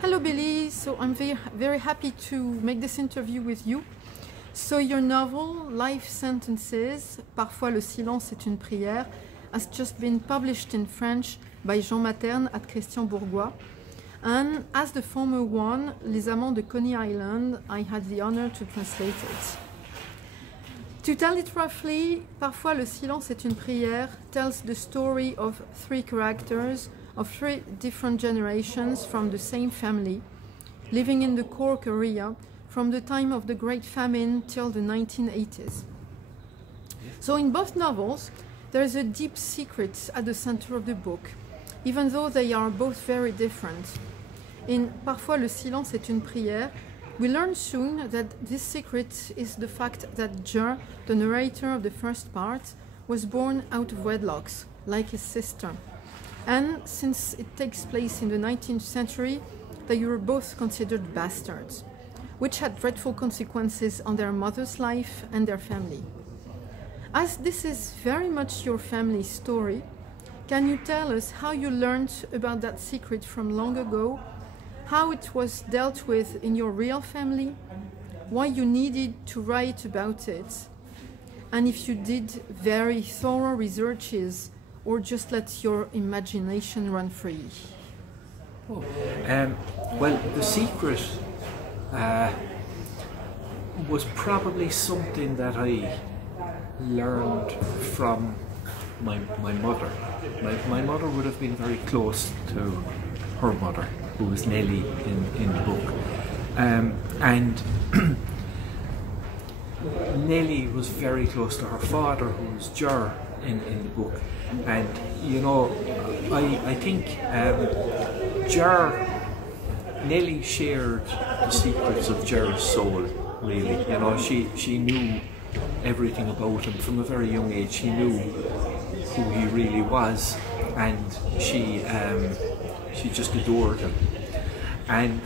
Hello Billy, so I'm very happy to make this interview with you. So your novel, Life Sentences, Parfois le silence est une prière, has just been published in French by Jean Materne at Christian Bourgois. And as the former one, Les Amants de Coney Island, I had the honor to translate it. To tell it roughly, Parfois le silence est une prière tells the story of three characters of three different generations from the same family, living in the Cork area from the time of the Great Famine till the 1980s. So in both novels, there is a deep secret at the center of the book, even though they are both very different. In Parfois le silence est une prière, we learn soon that this secret is the fact that Jer, the narrator of the first part, was born out of wedlocks, like his sister. And since it takes place in the 19th century, they were both considered bastards, which had dreadful consequences on their mother's life and their family. As this is very much your family story, can you tell us how you learned about that secret from long ago, how it was dealt with in your real family, why you needed to write about it, and if you did very thorough researches or just let your imagination run free? Well, the secret was probably something that I learned from my mother. My mother would have been very close to her mother, who was Nellie in the book. And Nellie was very close to her father, who was Jer in the book. And you know, I think Nellie shared the secrets of Jer's soul, really. You know, she knew everything about him from a very young age. She knew who he really was, and she just adored him. And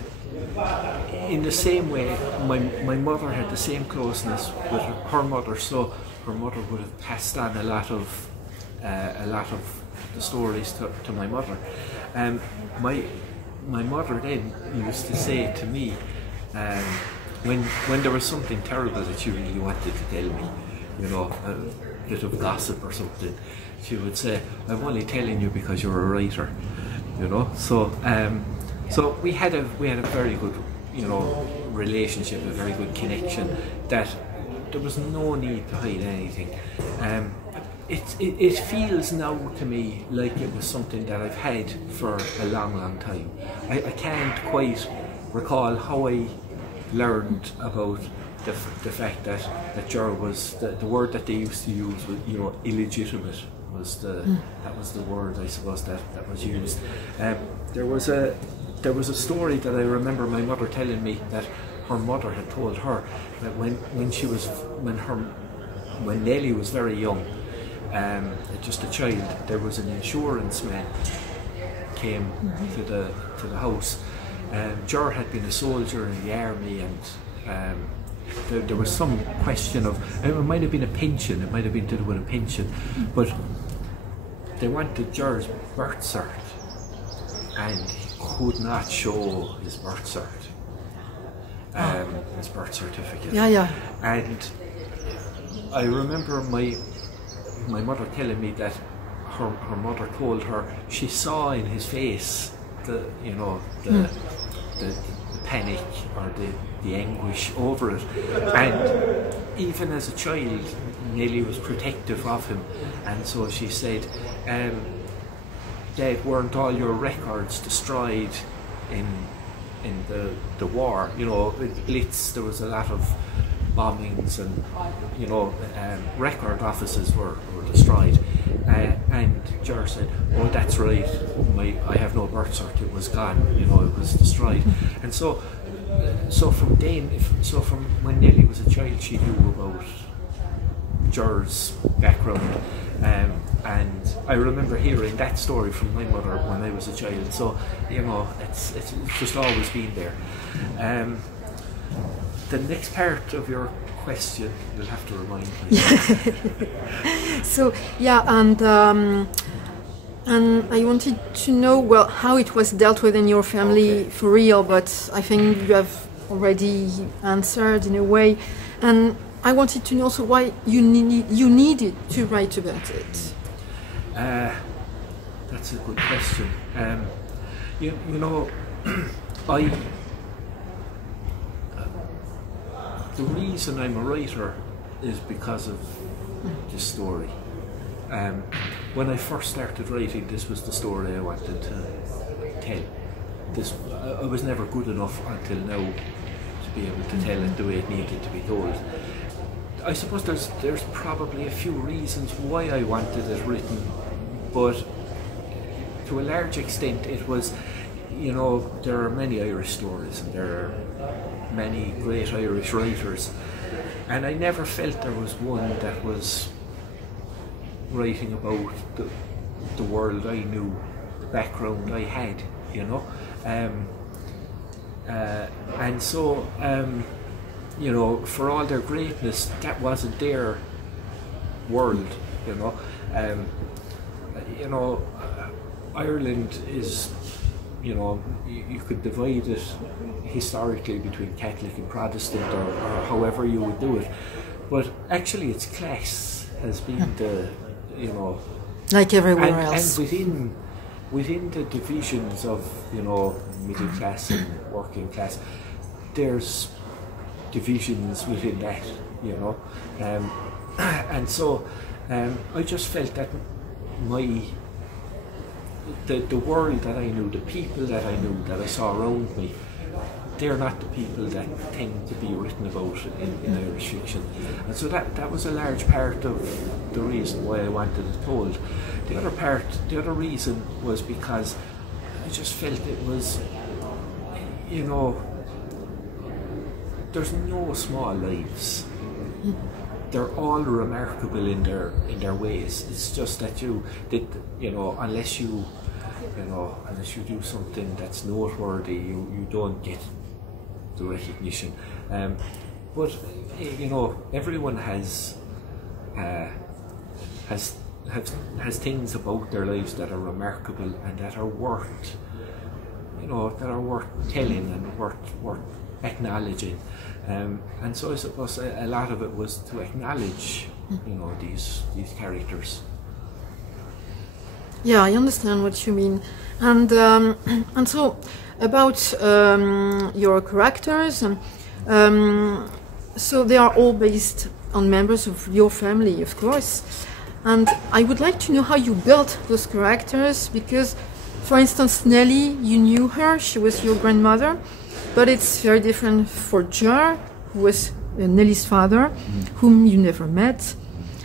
in the same way, my mother had the same closeness with her mother, so her mother would have passed on a lot of the stories to my mother. My mother then used to say to me, when there was something terrible that she really wanted to tell me, you know, a bit of gossip or something, she would say, "I'm only telling you because you're a writer," you know. So we had a very good, you know, relationship, a very good connection, that there was no need to hide anything. It feels now to me like it was something that I've had for a long time. I can't quite recall how I learned about the fact that Jer was the word that they used to use was, you know, illegitimate was that was the word, I suppose, that was used. There was a story that I remember my mother telling me that her mother had told her that when Nellie was very young, just a child, there was an insurance man came to the house. Jer had been a soldier in the army, and there was some question of, it might have been a pension, it might have been to do with a pension, but they wanted Jer's birth cert, and he could not show his birth cert, his birth certificate. Yeah. And I remember my mother telling me that her mother told her she saw in his face the panic or the anguish over it. And even as a child, Nellie was protective of him, and so she said, "Dad, weren't all your records destroyed in the war? You know, Blitz, there was a lot of bombings, and you know, record offices were destroyed." And Jer said, "Oh, that's right. I have no birth cert. It was gone. You know, it was destroyed." And so from when Nellie was a child, she knew about Jer's background, and I remember hearing that story from my mother when I was a child. So you know, it's just always been there. The next part of your question, you'll have to remind me. So yeah, and And I wanted to know, well, how it was dealt with in your family for real, but I think you have already answered in a way. And I wanted to know also why you needed to write about it. That's a good question. You know, the reason I'm a writer is because of this story. When I first started writing, this was the story I wanted to tell. I was never good enough until now to be able to tell it the way it needed to be told. I suppose there's probably a few reasons why I wanted it written, but to a large extent it was, you know, there are many Irish stories and there are many great Irish writers, and I never felt there was one that was writing about the world I knew, the background I had, you know. And so, you know, for all their greatness, that wasn't their world, you know. You know, Ireland is, you know, you could divide it historically between Catholic and Protestant, or however you would do it, but actually its class has been the, you know, like everywhere else. And within the divisions of, you know, middle class and working class, there's divisions within that, you know, and so I just felt that the world that I knew, the people that I knew, that I saw around me, they're not the people that tend to be written about in Irish fiction. And so that was a large part of the reason why I wanted it told. The other reason was because I just felt it was, you know, there's no small lives. They're all remarkable in their ways. It's just that you know, unless you do something that's noteworthy, you don't get the recognition. But you know, everyone has things about their lives that are remarkable and that are worth, you know, that are worth telling and worth acknowledging. And so I suppose a lot of it was to acknowledge, you know, these characters. Yeah, I understand what you mean. And so about your characters, so they are all based on members of your family, of course. And I would like to know how you built those characters, because, for instance, Nelly, you knew her, she was your grandmother, but it's very different for Ger, who was Nelly's father, whom you never met,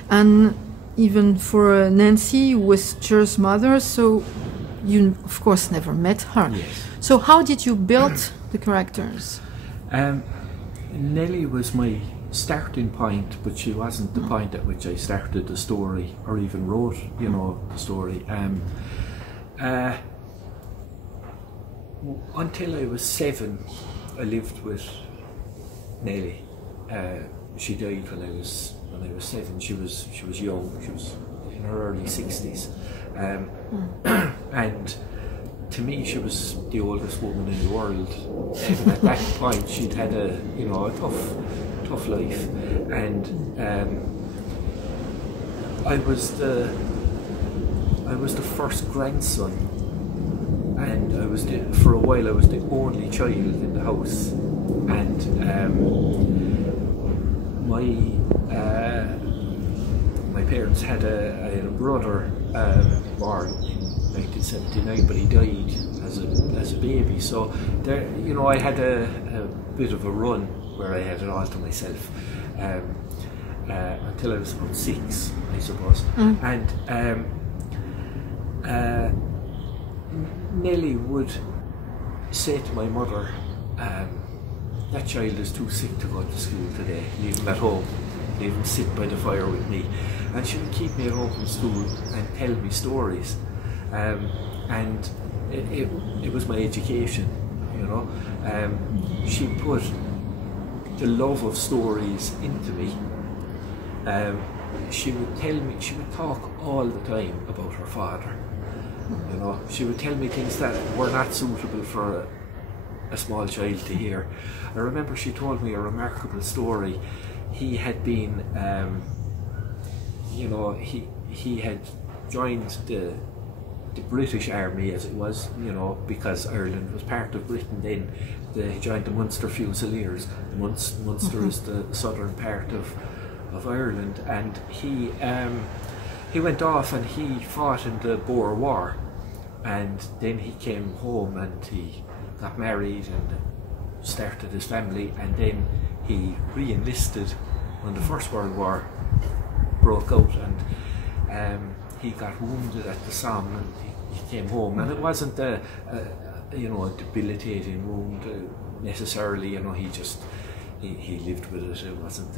and even for Nancy, who was Ger's mother, so you, of course, never met her. Yes. So how did you build the characters? Nelly was my starting point, but she wasn't the point at which I started the story or even wrote, you know, the story. Until I was 7, I lived with Nelly. She died when I was 7. She was young. She was in her early 60s, and to me, she was the oldest woman in the world. Even at that point, she'd had a tough life, and I was the first grandson, and for a while I was the only child in the house, and my parents had a brother born in 1979, but he died as a baby. So there, you know, I had a bit of a run where I had it all to myself until I was about 6, I suppose. And Nelly would say to my mother, that child is too sick to go to school today, leave him at home, leave him sit by the fire with me. And she would keep me at home from school and tell me stories. And it was my education, you know. She put the love of stories into me. She would tell me, she would talk all the time about her father. You know, she would tell me things that were not suitable for a small child to hear. I remember she told me a remarkable story. He had been, you know, he had joined the British Army, as it was, you know, because Ireland was part of Britain then. He joined the Munster Fusiliers. Munster is the southern part of Ireland, and he went off and he fought in the Boer War, and then he came home and he got married and started his family, and then he re-enlisted when the First World War broke out, and he got wounded at the Somme, and he came home, and it wasn't a you know, a debilitating wound necessarily. You know, he lived with it. It wasn't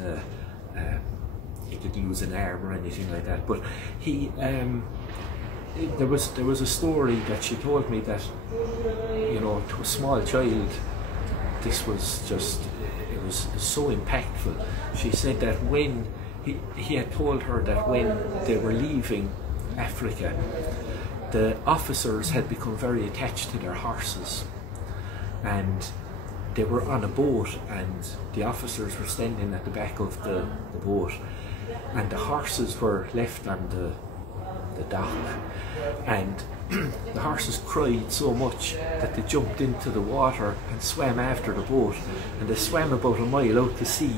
he could lose an arm or anything like that. But he there was a story that she told me that, you know, to a small child, this was just, it was so impactful. She said that when he had told her that when they were leaving Africa, the officers had become very attached to their horses, and they were on a boat, and the officers were standing at the back of the boat, and the horses were left on the dock, and the horses cried so much that they jumped into the water and swam after the boat, and they swam about a mile out to sea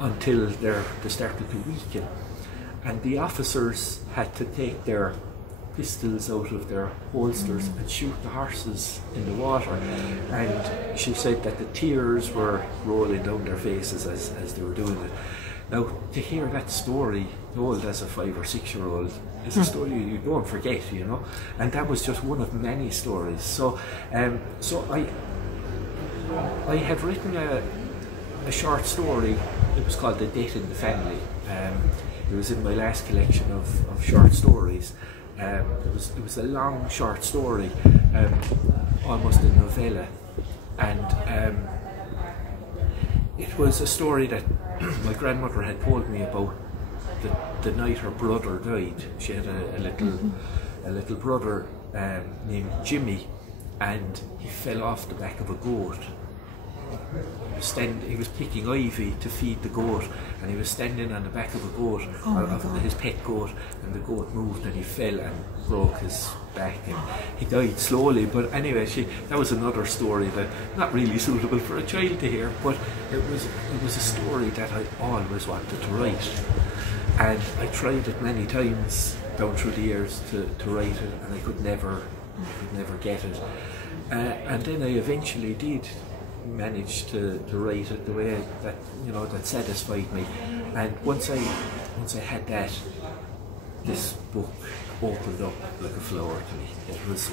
until they started to weaken, and the officers had to take their pistols out of their holsters and shoot the horses in the water. And she said that the tears were rolling down their faces as they were doing it. Now, to hear that story told as a 5 or 6 year old is a story you don't forget, you know, and that was just one of many stories. So I had written a short story. It was called The Death in the Family. It was in my last collection of short stories. It was a long short story, almost a novella, and it was a story that my grandmother had told me about the night her brother died. She had a little brother named Jimmy, and he fell off the back of a goat. He was picking ivy to feed the goat, and he was standing on the back of a goat, his pet goat, and the goat moved and he fell and broke his back, and he died slowly. But anyway, that was another story that not really suitable for a child to hear, but it was a story that I always wanted to write, and I tried it many times down through the years to write it, and I could never get it, and then I eventually did managed to write it the way that, you know, that satisfied me. And once I had that, this book opened up like a flower to me. It was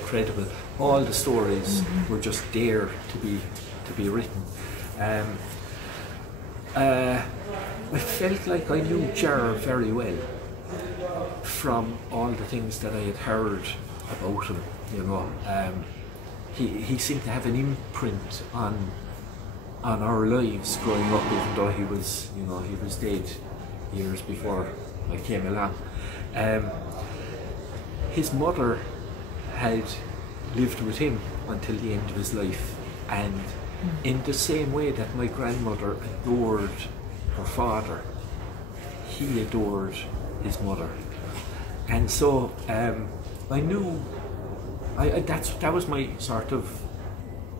incredible. All the stories were just there to be written. I felt like I knew Ger very well from all the things that I had heard about him, you know. He seemed to have an imprint on our lives growing up, even though he was dead years before I came along. His mother had lived with him until the end of his life, and in the same way that my grandmother adored her father, he adored his mother. And so I knew that was my sort of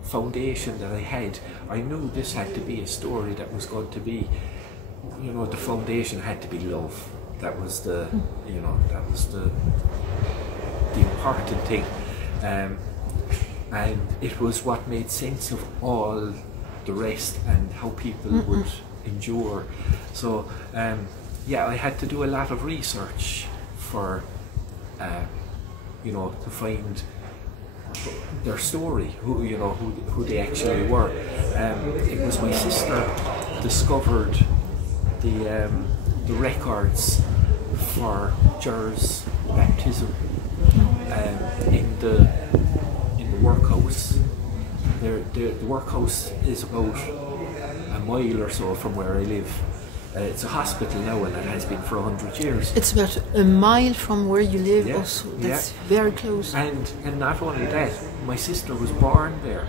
foundation that I had. I knew this had to be a story that was going to be, you know, the foundation had to be love. That was the, you know, that was the important thing, and it was what made sense of all the rest and how people would endure. So yeah, I had to do a lot of research for you know, to find their story, who they actually were. It was my sister discovered the records for Ger's baptism in the workhouse. The workhouse is about a mile or so from where I live, It's a hospital now, and it has been for 100 years. It's about a mile from where you live, Yeah, also. That's yeah. very close. And not only that, my sister was born there,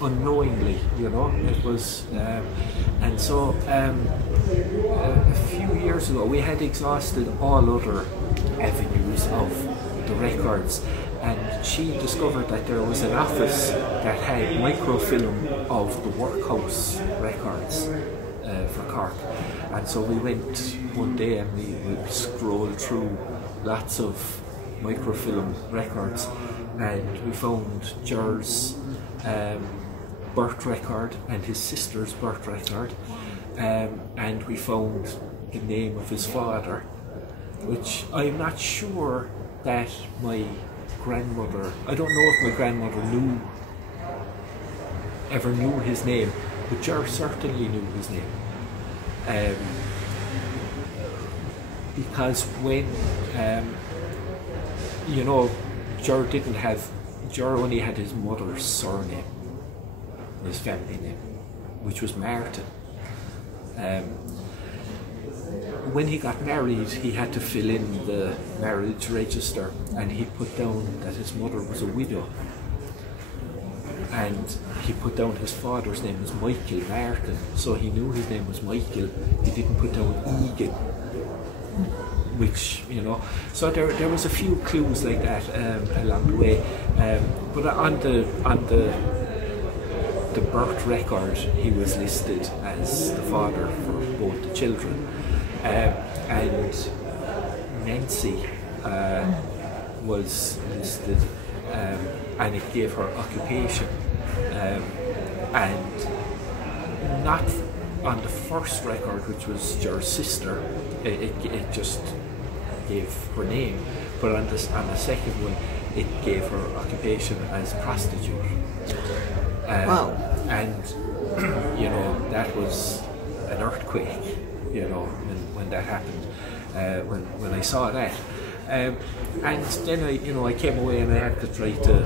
unknowingly, you know. It was, and so a few years ago we had exhausted all other avenues of the records, and she discovered that there was an office that had microfilm of the workhouse records for Cork. And so we went one day and we scrolled through lots of microfilm records, and we found Ger's birth record and his sister's birth record, and we found the name of his father, which I'm not sure that my grandmother, I don't know if my grandmother ever knew his name, but Ger certainly knew his name. Because when, you know, Ger only had his mother's surname, his family name, which was Martin. When he got married, he had to fill in the marriage register, and he put down that his mother was a widow. And he put down his father's name was Michael Martin, so he knew his name was Michael. He didn't put down Egan, which, you know, so there was a few clues like that along the way. But on the birth record, he was listed as the father for both the children, and Nancy was listed, and it gave her occupation, and not on the first record, which was Ger's sister, it just gave her name, but on the second one, it gave her occupation as prostitute. Wow. And you know, that was an earthquake, you know, when that happened, when I saw that. And then I came away and I had to try to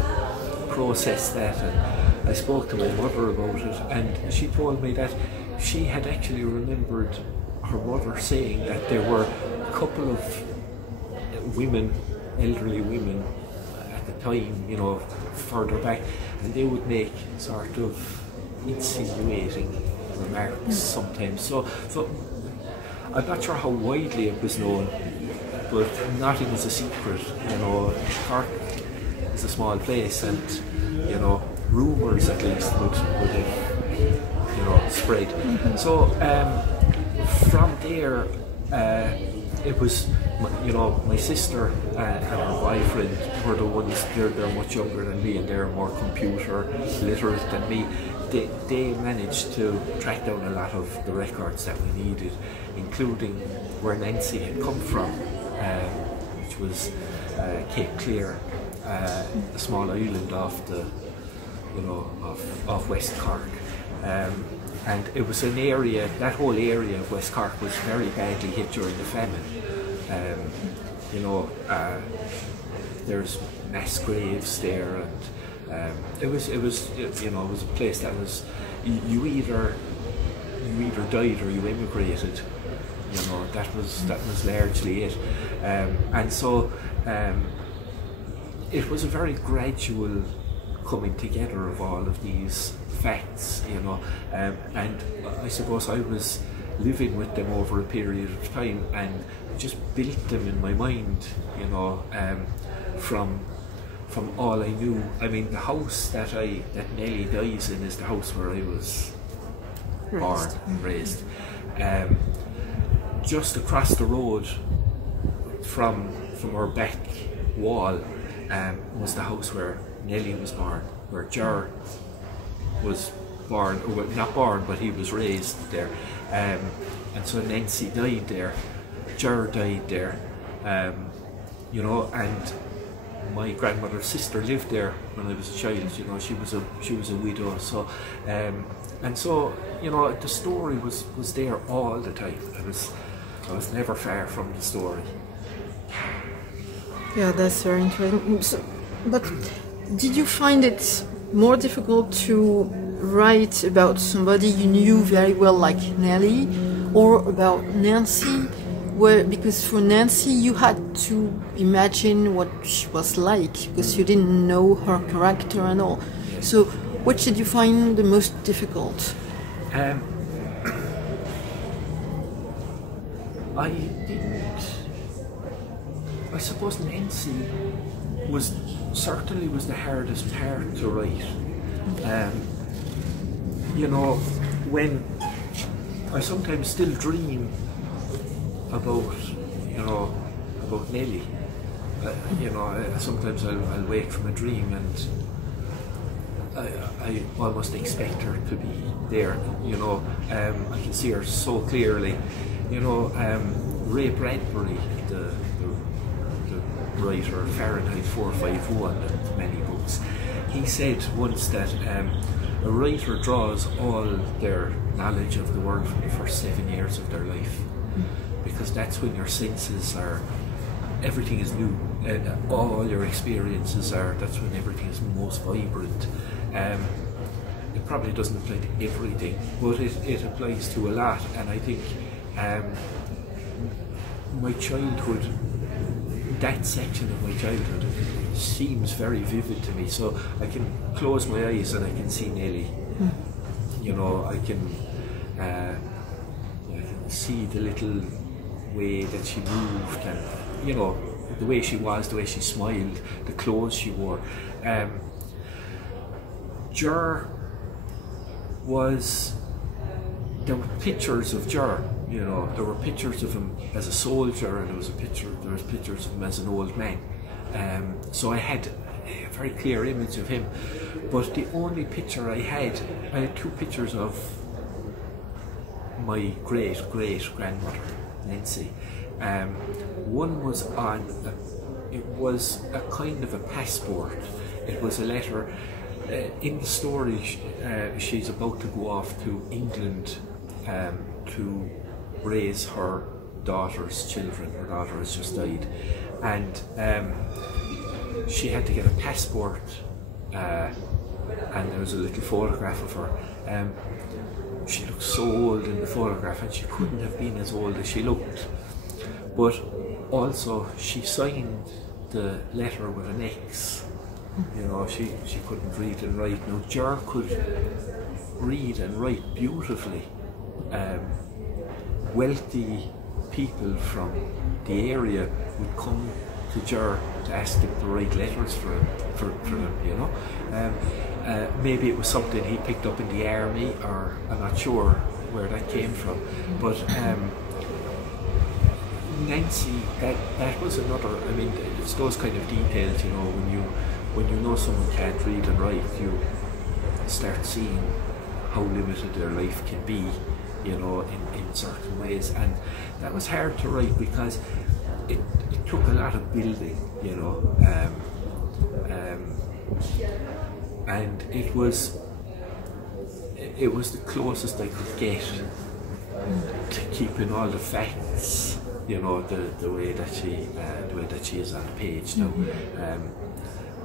process that, and I spoke to my mother about it, and she told me that she had actually remembered her mother saying that there were a couple of women, elderly women at the time, you know, further back, and they would make sort of insinuating remarks sometimes. So I'm not sure how widely it was known, but nothing was a secret. You know, Cork is a small place, and you know, rumours at least would have, you know, spread. So from there, it was, you know, my sister and her boyfriend were the ones. They're much younger than me, and they're more computer literate than me. They managed to track down a lot of the records that we needed, including where Nancy had come from, which was Cape Clear, a small island off the, you know, off West Cork. And it was an area, that whole area of West Cork was very badly hit during the famine. You know, there's mass graves there, and it was you know, it was a place that was, you either died or you immigrated. You know, that was largely it. And so it was a very gradual coming together of all of these facts, you know, and I suppose I was living with them over a period of time and just built them in my mind, you know, from all I knew. I mean, the house that Nellie dies in is the house where I was born and raised. Just across the road from our back wall was the house where Nellie was born, where Ger was born, or well, not born, but he was raised there. And so Nancy died there, Ger died there, you know, and my grandmother's sister lived there when I was a child. You know, she was a widow. So, and so, you know, the story was there all the time. I was never far from the story. Yeah, that's very interesting. So, but did you find it more difficult to write about somebody you knew very well, like Nellie, or about Nancy, where, because for Nancy you had to imagine what she was like, because you didn't know her character and all. So which did you find the most difficult? I suppose Nancy certainly was the hardest part to write. You know, when I sometimes still dream about, you know, about Nelly. You know, sometimes I'll wake from a dream and I almost expect her to be there. You know, I can see her so clearly. You know, Ray Bradbury, the writer of Fahrenheit 451 and many books, he said once that a writer draws all their knowledge of the world from the first 7 years of their life, because that's when your senses are, everything is new, all your experiences are, that's when everything is most vibrant. It probably doesn't apply to everything, but it applies to a lot, and I think my childhood, that section of my childhood seems very vivid to me, so I can close my eyes and I can see Nelly. You know, I can see the little way that she moved, and you know, the way she was, the way she smiled, the clothes she wore. Ger was, there were pictures of Ger. You know, there were pictures of him as a soldier, and there was pictures of him as an old man. So I had a very clear image of him. But the only picture I had two pictures of my great-great-grandmother, Nancy. One was on, it was a kind of a passport. It was a letter. In the story, she's about to go off to England to raise her daughter's children. Her daughter has just died, and she had to get a passport, and there was a little photograph of her. She looked so old in the photograph, and she couldn't have been as old as she looked. But also she signed the letter with an X. You know, she couldn't read and write. Now Ger could read and write beautifully. Wealthy people from the area would come to Ger to ask him to write letters for them, you know. Maybe it was something he picked up in the army, or I'm not sure where that came from. But Nancy, that was another, I mean, it's those kind of details, you know, when you know someone can't read and write, you start seeing how limited their life can be, you know, in certain ways. And that was hard to write because it took a lot of building, you know, and it was the closest I could get to keeping all the facts, you know, the way that she is on the page now.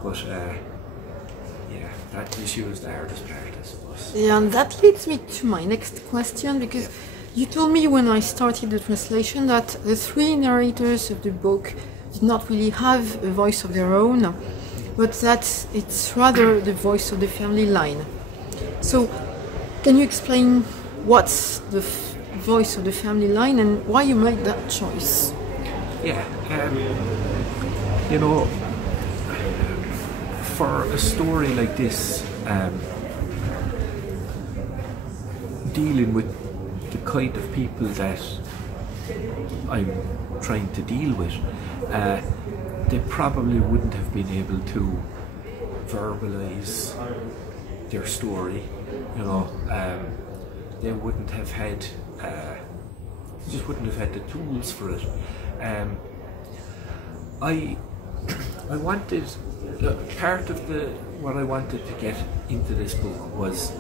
But yeah, that issue is the hardest part, I suppose. Yeah, and that leads me to my next question, because you told me when I started the translation that the three narrators of the book did not really have a voice of their own, but that it's rather the voice of the family line. So, can you explain what's the voice of the family line and why you made that choice? Yeah, you know, for a story like this, dealing with the kind of people that I'm trying to deal with, they probably wouldn't have been able to verbalize their story, you know. They wouldn't have had, just wouldn't have had the tools for it. I wanted, part of what I wanted to get into this book was,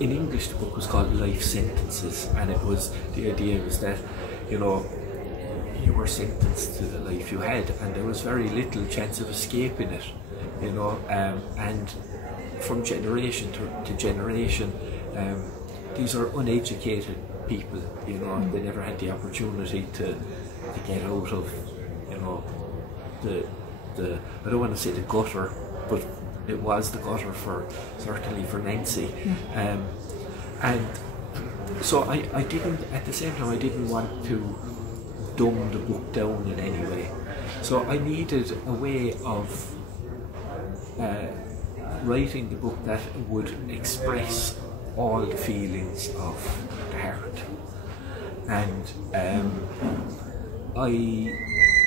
in English the book was called Life Sentences, and it was, the idea was that, you know, you were sentenced to the life you had, and there was very little chance of escaping it, you know, and from generation to generation, these are uneducated people, you know. They never had the opportunity to get out of, you know, the I don't want to say the gutter, but it was the gutter certainly for Nancy. And so I didn't, at the same time, I didn't want to dumb the book down in any way. So I needed a way of writing the book that would express all the feelings of the heart. And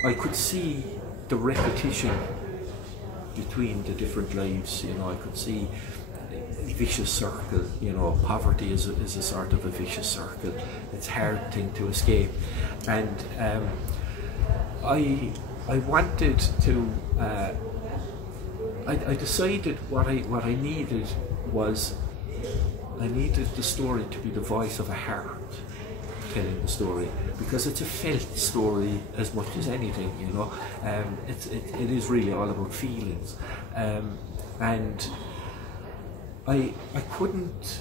I could see the repetition between the different lives, you know. I could see a vicious circle, you know. Poverty is a sort of a vicious circle. It's a hard thing to escape. And I wanted to, I decided what I needed was, I needed the story to be the voice of a heart telling the story, because it's a felt story as much as anything, you know. It is really all about feelings, and I couldn't.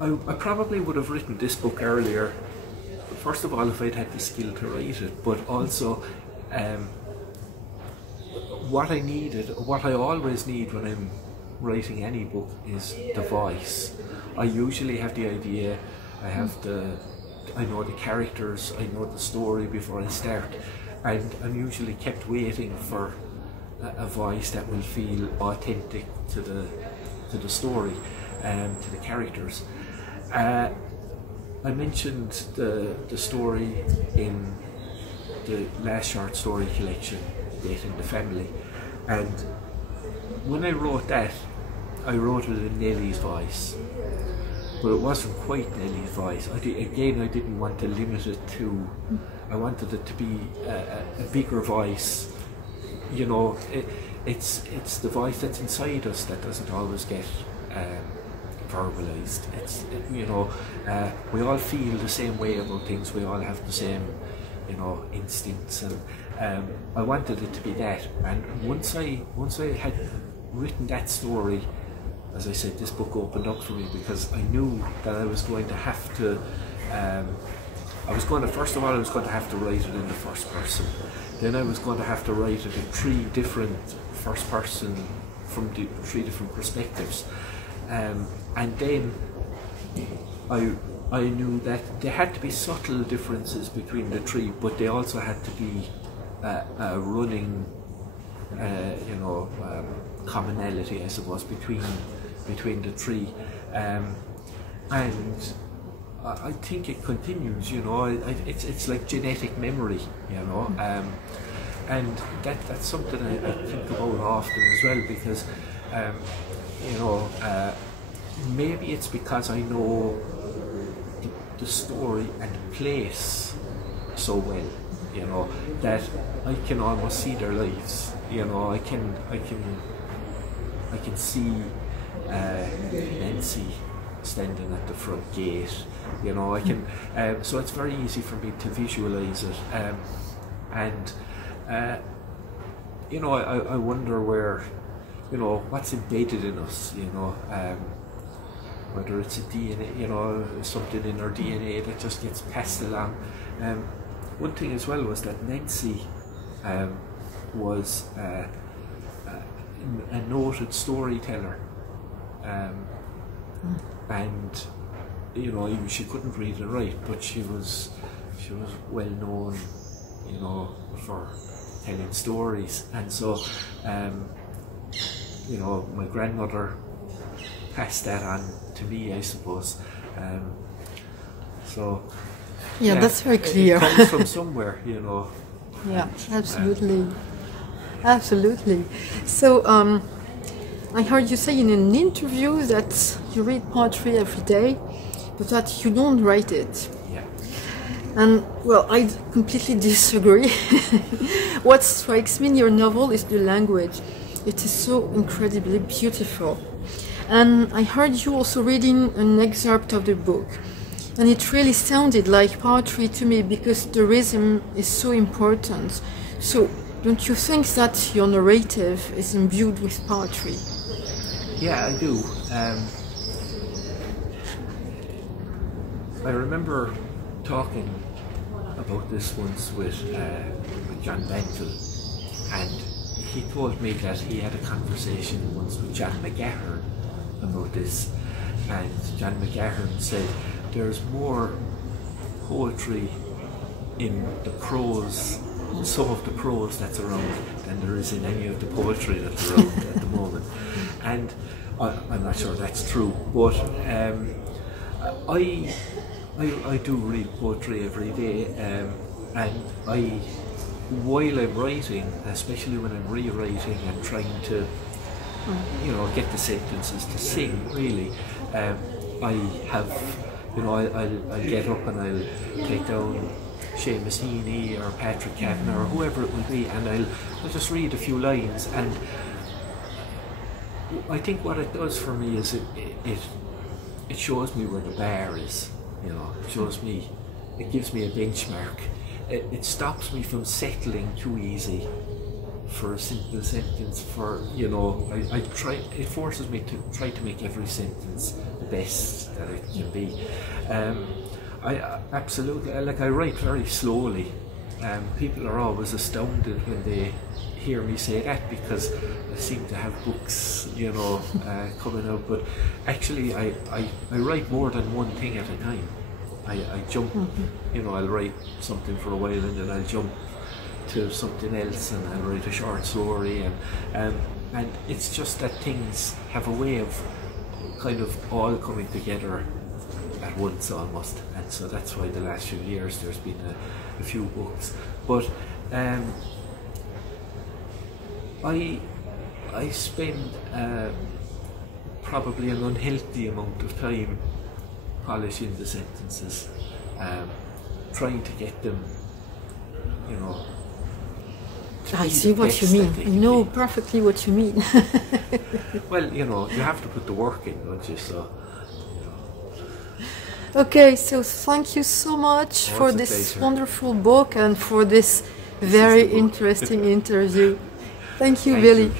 I probably would have written this book earlier. First of all, if I'd had the skill to write it, but also what I needed, what I always need when I'm writing any book, is the voice. I usually have the idea, I know the characters, I know the story before I start, and I'm usually kept waiting for a voice that will feel authentic to the story and to the characters. I mentioned the story in the last short story collection, Dating the Family, and when I wrote that, I wrote it in Nellie's voice, but it wasn't quite Nellie's voice. I didn't want to limit it to, I wanted it to be a bigger voice, you know. It's the voice that's inside us that doesn't always get verbalized. You know, we all feel the same way about things, we all have the same, you know, instincts, and I wanted it to be that. And once I had written that story, as I said, this book opened up for me, because I knew that I was going to have to, first of all, I was going to have to write it in the first person. Then I was going to have to write it in 3 different first person, from 3 different perspectives. And then I knew that there had to be subtle differences between the 3, but they also had to be a running, you know, commonality, I suppose, between the 3. And I think it continues, you know. It's like genetic memory, you know. And that's something I think about often as well, because you know, maybe it's because I know the story and the place so well, you know, that I can almost see their lives, you know. I can see Nancy standing at the front gate, you know. I can so it's very easy for me to visualize it, and you know, I wonder where, you know, what's embedded in us, you know, whether it's a DNA, you know, something in our DNA that just gets passed along. One thing as well was that Nancy was a noted storyteller, and you know, she couldn't read and write, but she was well known, you know, for telling stories. And so you know, my grandmother passed that on to me, I suppose. So yeah, that's very clear. It comes from somewhere, you know. Yeah, absolutely. Absolutely. So I heard you say in an interview that you read poetry every day, but that you don't write it. Yeah. And well, I completely disagree. What strikes me in your novel is the language. It is so incredibly beautiful. And I heard you also reading an excerpt of the book, and it really sounded like poetry to me, because the rhythm is so important. So don't you think that your narrative is imbued with poetry? Yeah, I do. I remember talking about this once with John Bentel, and he told me that he had a conversation once with John McGahern about this, and John McGahern said there's more poetry in the prose, some of the prose that's around, than there is in any of the poetry that's around at the moment. And I'm not sure that's true, but I do read poetry every day, and while I'm writing, especially when I'm rewriting and trying to, you know, get the sentences to sing, really, I have, you know, I'll get up and I'll take down Seamus Heaney or Patrick Kavanagh or whoever it will be, and I'll just read a few lines, and I think what it does for me is it shows me where the bar is, you know, it gives me a benchmark. It stops me from settling too easy for a simple sentence, for, you know, it forces me to try to make every sentence the best that it can be. I absolutely, like, I write very slowly. People are always astounded when they hear me say that, because I seem to have books, you know, coming out, but actually I write more than one thing at a time. I jump, you know, I'll write something for a while and then I'll jump to something else and I'll write a short story, and it's just that things have a way of kind of all coming together at once almost, and so that's why the last few years there's been a few books. But I spend probably an unhealthy amount of time polishing the sentences, trying to get them, you know. I see what you mean. I know perfectly what you mean. Well, you know, you have to put the work in, don't you? So. Okay, so thank you so much for this wonderful book and for this very interesting interview. Thank you, Billy.